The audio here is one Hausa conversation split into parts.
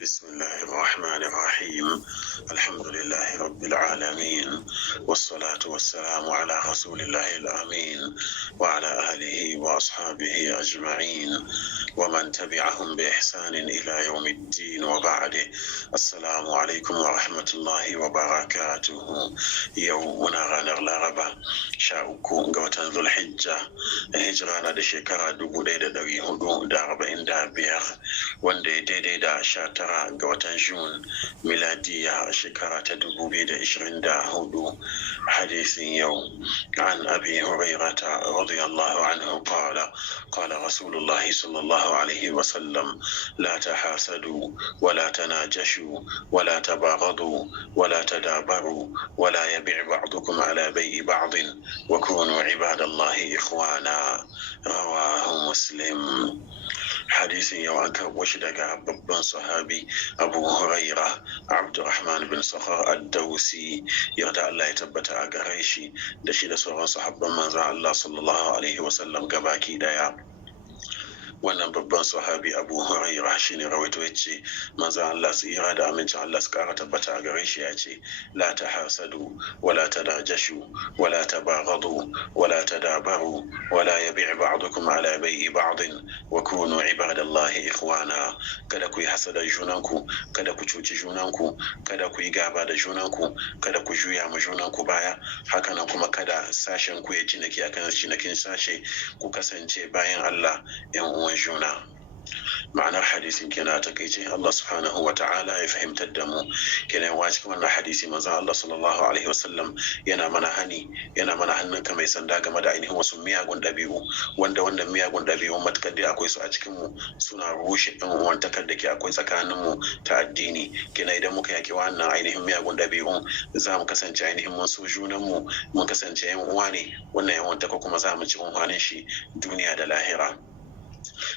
بسم الله الرحمن الرحيم. الحمد لله رب العالمين، والصلاة والسلام على رسول الله الأمين وعلى آله وأصحابه أجمعين ومن تبعهم بإحسان إلى يوم الدين، وبعد. السلام عليكم ورحمة الله وبركاته. يومنا غنر العربة شاوكو غوتن ذو الحجة هجرانا da shekara 1445 wanda ya daidai da 19 ga watan Jun miladiya shekara ta 2024. hadisin yau an abi hurairata radiyallahu anhu qala rasulullahi sallallahu alaihi wasallam la tahasadu wala tanajashu wala tabaghadu wala tadabaru wala yabi' ba'dukum ala bay'i ba'd wa kunu ibadallahi ikhwana. rawahu Muslim. hadisin yau an karɓo shi daga babban sahabi Abu Huraira Abdurrahman bin Sakhar ad-Dawsi, yarda Allah ya tabbata a gare shi da shi da sauran sahabban manzon Allah sallallahu alaihi wasallam gabaki daya. Wannan babban sahabi Abu Huraira shine rawaito yace manzon Allah tsira da amincin Allah su kara tabbata a gare shi yace la tahasadu wala tadajashu wala tabaghadu wala tadabaru wala yabi' ba'dukum ala bay'i ba'd wa kunu ibadallahi ikhwana. Kada ku yi hasada junanku, kada ku cuci junanku, kada ku yi gaba da junanku, kada ku juya ma junanku baya, hakanan kuma kada sashen ku ya ciniki akan cinikin sashe, ku kasance bayan Allah yan uwan juna. ma'anar hadisin kenan ta kaice Allah subhanahu wa ta'ala ya fahimtar da mu kenan wa cikin wannan hadisi manzon Allah sallallahu alaihi wasallam yana mana hannunka mai sanda game da ainihin wasu miyagun dabi'u wanda miyagun dabi'u matakar da akwai su a cikin mu suna rushe ɗan uwantakar da ke akwai tsakanin mu ta addini. kenan idan muka yaki wannan ainihin miyagun dabi'un za mu kasance ainihin mun so junan mu, mun kasance yan uwa ne, wannan yan uwantaka kuma za mu ci unhwanin shi duniya da lahira.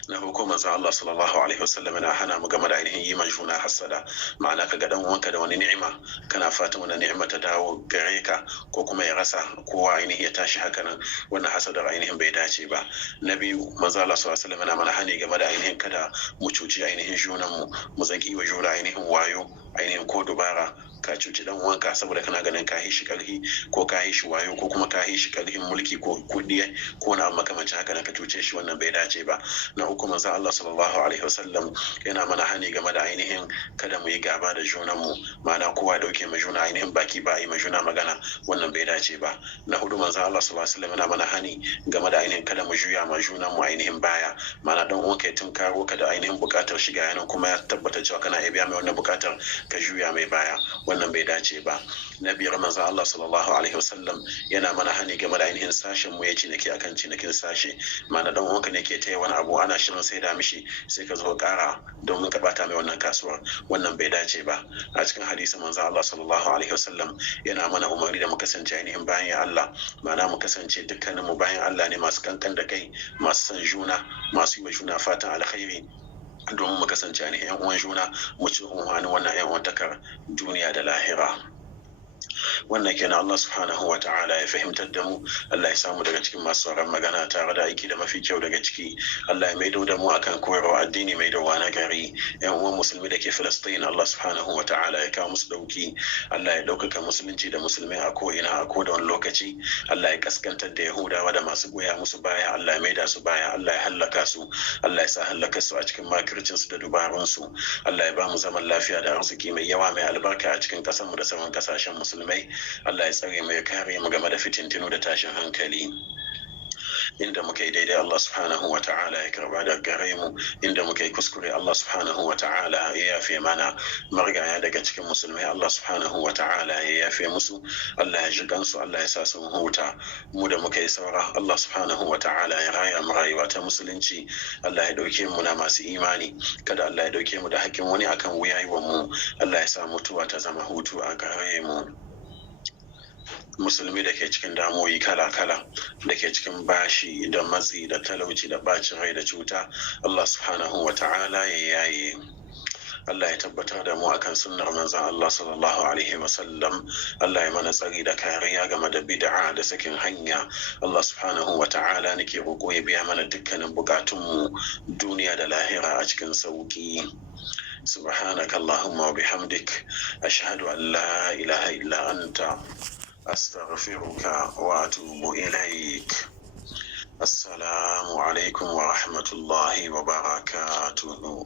na hukumar manzo Allah sallallahu alaihi wasallam yana hana mu game da ainihin yi juna hasada, ma'ana ka ga dan uwanka da wani ni'ima kana fatan wannan ni'ima ta dawo gare ka ko kuma ya rasa kowa ainihin ya tashi hakanan, wannan hasadar ainihin bai dace ba. na biyu manzo Allah sallallahu alaihi wasallam yana mana hani game da ainihin kada mu cuci ainihin junan mu zaki wa juna ainihin wayo ainihin ko dubara ka cuci dan uwanka saboda kana ganin ka shi karhi ko ka shi wayo ko kuma ka shi karhin mulki ko kudi ko na makamancin haka ka cuce shi, wannan bai dace ba. na uku manzo Allah sallallahu alaihi wasallam yana mana hani game da ainihin kada mu yi gaba da junan mu, ma'ana kowa dauke ma juna ainihin baki ba yi ma juna magana, wannan bai dace ba. na hudu manzo Allah sallallahu alaihi wasallam yana mana hani game da ainihin kada mu juya ma junan mu ainihin baya, ma'ana dan uwanka ya tunkaro ka da ainihin bukatar shiga yanan kuma ya tabbata cewa kana iya biya mai wannan bukatar ka juya mai baya, wannan bai dace ba. na biyar manzo Allah sallallahu alaihi wasallam yana mana hani game da ainihin sashen mu ya ciniki akan cinikin sashe, ma'ana dan uwanka ne ke taya wani abu ana shirin sai da mishi sai ka zo kara domin ka bata mai wannan kasuwar, wannan bai dace ba. a cikin hadisi manzo Allah sallallahu alaihi wasallam yana mana umarni da mu kasance ainihin bayan Allah, ma'ana mu kasance dukkanin mu bayan Allah ne masu kankan da kai, masu san juna, masu yi wa juna fatan alkhairi domin mu kasance ainihin yan uwan juna, mu ci unhwani wannan yan uwantakar duniya da lahira. wannan kenan Allah subhanahu wa ta'ala ya fahimtar da mu, Allah ya samu daga cikin masu sauran magana tare da aiki da mafi kyau daga ciki. Allah ya maido da mu akan koyarwa addini mai dawa na gari. yan uwan musulmi da ke Filistin, Allah subhanahu wa ta'ala ya kawo musu dauki, Allah ya daukaka musulunci da musulmai a ko ina a ko da wani lokaci. Allah ya kaskantar da Yahudawa da masu goya musu baya, Allah ya maida su baya, Allah ya hallaka su, Allah ya sa hallaka su a cikin makircin su da dubarun su. Allah ya ba mu zaman lafiya da arziki mai yawa mai albarka a cikin kasar mu da sauran kasashen musulmai. Allah ya tsare mu ya kare mu game da fitintinu da tashin hankali. inda muka yi daidai Allah subhanahu wa ta'ala ya karba da gare mu, inda muka yi kuskure Allah subhanahu wa ta'ala ya yafe mana. marigaya daga cikin musulmai Allah subhanahu wa ta'ala ya yafe musu, Allah ya ji gansu, Allah ya sa sun huta. mu da muka yi saura Allah subhanahu wa ta'ala ya raya mu rayuwa ta musulunci. Allah ya dauke mu na masu imani, kada Allah ya dauke mu da hakkin wani akan wuyayiwan mu. Allah ya sa mutuwa ta zama hutu a gare mu. musulmi da ke cikin damuwoyi kala-kala, da ke cikin bashi da matsi da talauci da bacin rai da cuta, Allah subhanahu wa ta'ala ya yaye. Allah ya tabbatar da mu akan sunnar manzon Allah sallallahu alaihi wasallam. Allah ya mana tsari da kariya game da bid'a da sakin hanya. Allah subhanahu wa ta'ala nake roƙo ya biya mana dukkanin bukatunmu duniya da lahira a cikin sauki. سبحانك اللهم وبحمدك أشهد أن لا إله إلا أنت أستغفرك وأتوب إليك. السلام عليكم ورحمة الله وبركاته.